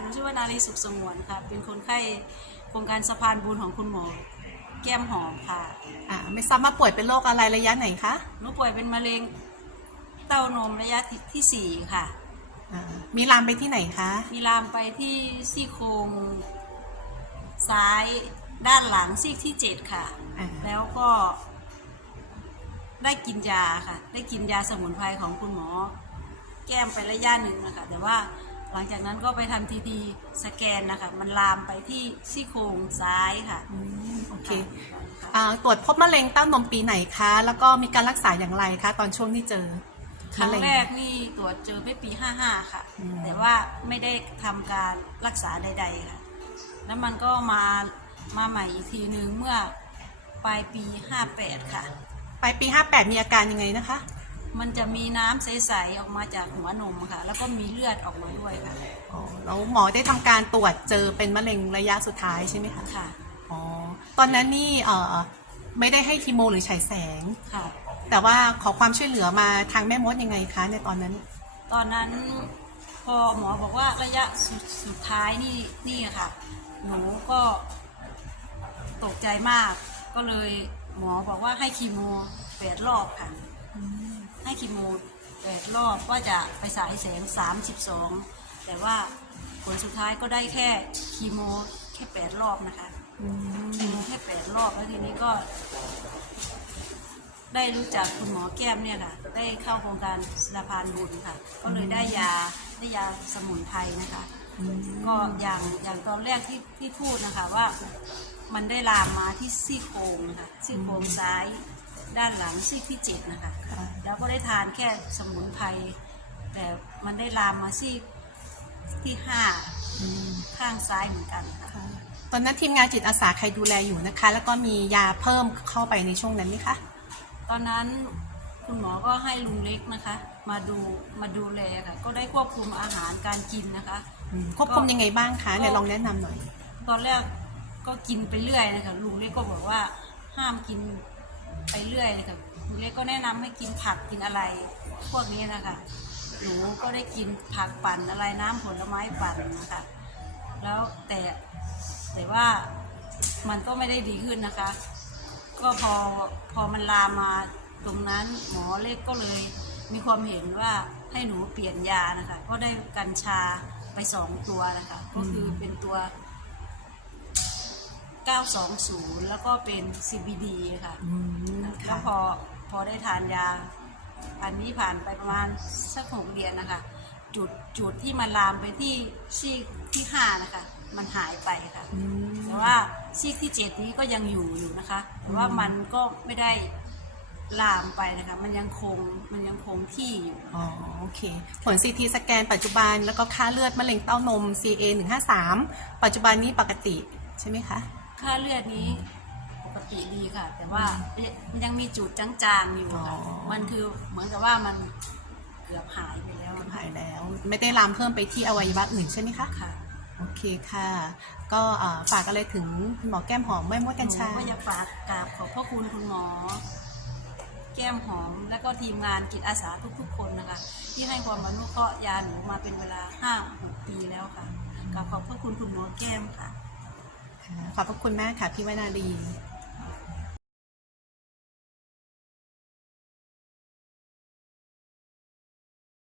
หนูชื่อว่านารีสุขสงวนค่ะ เป็นคนไข้โครงการสะพานบุญของคุณหมอ แก้มหอมค่ะ อ่าไม่ทราบว่าป่วยเป็นโรคอะไรระยะไหนคะหนูป่วยเป็นมะเร็งเต้านมระยะที่ที่สี่ค่ะ อ่ามีลามไปที่ไหนคะ มีลามไปที่ซี่โครงซ้ายด้านหลังซี่ที่เจ็ดค่ะ อ่า แล้วก็ได้กินยาค่ะ ได้กินยาสมุนไพรของคุณหมอ แก้มไประยะหนึ่งนะคะแต่ว่า หลังจากนั้นก็ไปทำทีทีสแกนนะคะ มันลามไปที่ซี่โครงซ้ายค่ะ อืมโอเคค่ะอ่าตรวจพบมะเร็งเต้านมปีไหนคะ แล้วก็มีการรักษาอย่างไรคะตอนช่วงที่เจอครั้งมะเร็แรกนี่ตรวจเจอเมื่อปี 55 ค่ะ อืม แต่ว่าไม่ได้ทำการรักษาใด ๆ ค่ะ แล้วมันก็มามาใหม่อีกทีนึงเมื่อปลายปี 58 ค่ะปลายปี 58 มีอาการยังไงนะคะ มันจะมีน้ำใสๆออกมาจากหัวนมค่ะ แล้วก็มีเลือดออกมาด้วยค่ะอ๋อแล้วหมอได้ทำการตรวจเจอเป็นมะเร็งระยะสุดท้ายใช่ไหมคะค่ะอ๋อตอนนั้นนี่เอ่อไม่ได้ให้คีโมหรือฉายแสง ค่ะ แต่ว่าขอความช่วยเหลือมาทางแม่มดยังไงคะในตอนนั้น ตอนนั้นพอหมอบอกว่าระยะสุดสุดท้ายนี่นี่ค่ะ หนูก็ตกใจมาก ก็เลยหมอบอกว่าให้คีโมแปดรอบค่ะ ให้คีโมแปดรอบว่าจะไปสายแสงสามสิบสองแต่ว่าผลสุดท้ายก็ได้แค่คีโมแค่แปดรอบนะคะคีโมแค่แปดรอบแล้วทีนี้ก็ได้รู้จักคุณหมอแก้มเนี่ยค่ะ ได้เข้าโครงการสะพานบุญค่ะ ก็เลยได้ยาได้ยาสมุนไพรนะคะ ก็อย่างอย่างตอนแรกที่ที่พูดนะคะว่ามันได้ลามมาที่ซี่โครงนะคะซี่โครงซ้าย ด้านหลังซี่ที่เจ็ดนะคะค่ะแล้วก็ได้ทานแค่สมุนไพรแต่มันได้ลามมาซี่ที่ห้าอืมข้างซ้ายเหมือนกันค่ะค่ะตอนนั้นทีมงานจิตอาสาใครดูแลอยู่นะคะ แล้วก็มียาเพิ่มเข้าไปในช่วงนั้นไหมคะตอนนั้นคุณหมอก็ให้ลุงเล็กนะคะ มาดูมาดูแลค่ะ ก็ได้ควบคุมอาหารการกินนะคะอืมควบคุมยังไงบ้างคะเนี่ยลองแนะนำหน่อย ตอนแรกก็กินไปเรื่อยนะคะลุงเล็กก็บอกว่าห้ามกิน ไปเรื่อยเลยค่ะลุงเล็กก็แนะนำให้กินผักกินอะไร พวกนี้นะคะหนูก็ได้กินผักปั่นอะไรน้ำผลไม้ปั่นนะคะ แล้วแต่แต่ว่ามันก็ไม่ได้ดีขึ้นนะคะ ก็พอพอมันลามมาตรงนั้นหมอเล็กก็เลยมีความเห็นว่าให้หนูเปลี่ยนยานะคะ ก็ได้กัญชาไปสองตัวนะคะ ก็คือเป็นตัว 920 แล้วก็เป็น CBD ค่ะอืมแล้ค่ะวพอพอได้ทานยา อันนี้ผ่านไปประมาณสักหกเดือนนะคะ จุดจุดที่มันลามไปที่ซีกที่ห้านะคะ มันหายไปค่ะอืมแต่ว่าซีกที่เจ็ดนี้ก็ยังอยู่อยู่นะคะ แต่ว่ามันก็ไม่ได้ลามไปนะคะ มันยังคงมันยังคงที่อยู่อ๋อโอเค ผล CT สแกนปัจจุบันแล้วก็ค่าเลือดมะเร็งเต้านม CA 153ปัจจุบันนี้ปกติใช่ไหมคะ ค่าเลือดนี้ปกติดีค่ะ แต่ว่ายังมีจุดจางๆอยู่ค่ะ อ๋อ มันคือเหมือนกับว่ามันเกือบหายไปแล้วอะค่ะหายแล้ว ไม่ได้ลามเพิ่มไปที่อวัยวะอื่นใช่ไหมคะ ค่ะโอเคค่ะ ก็เอ่อฝากอะไรถึงคุณหมอแก้มหอมไม่มดกัญชา หนูก็อยากฝากกราบขอบพระคุณคุณหมอ แก้มหอม และก็ทีมงานจิตอาสาทุกๆ คนนะคะ ที่ให้ความอนุเคราะห์ยาหนูมาเป็นเวลาห้าหกปีแล้วค่ะกราบขอบพระคุณคุณหมอแก้มค่ะ ขอบพระคุณมากค่ะพี่วนารี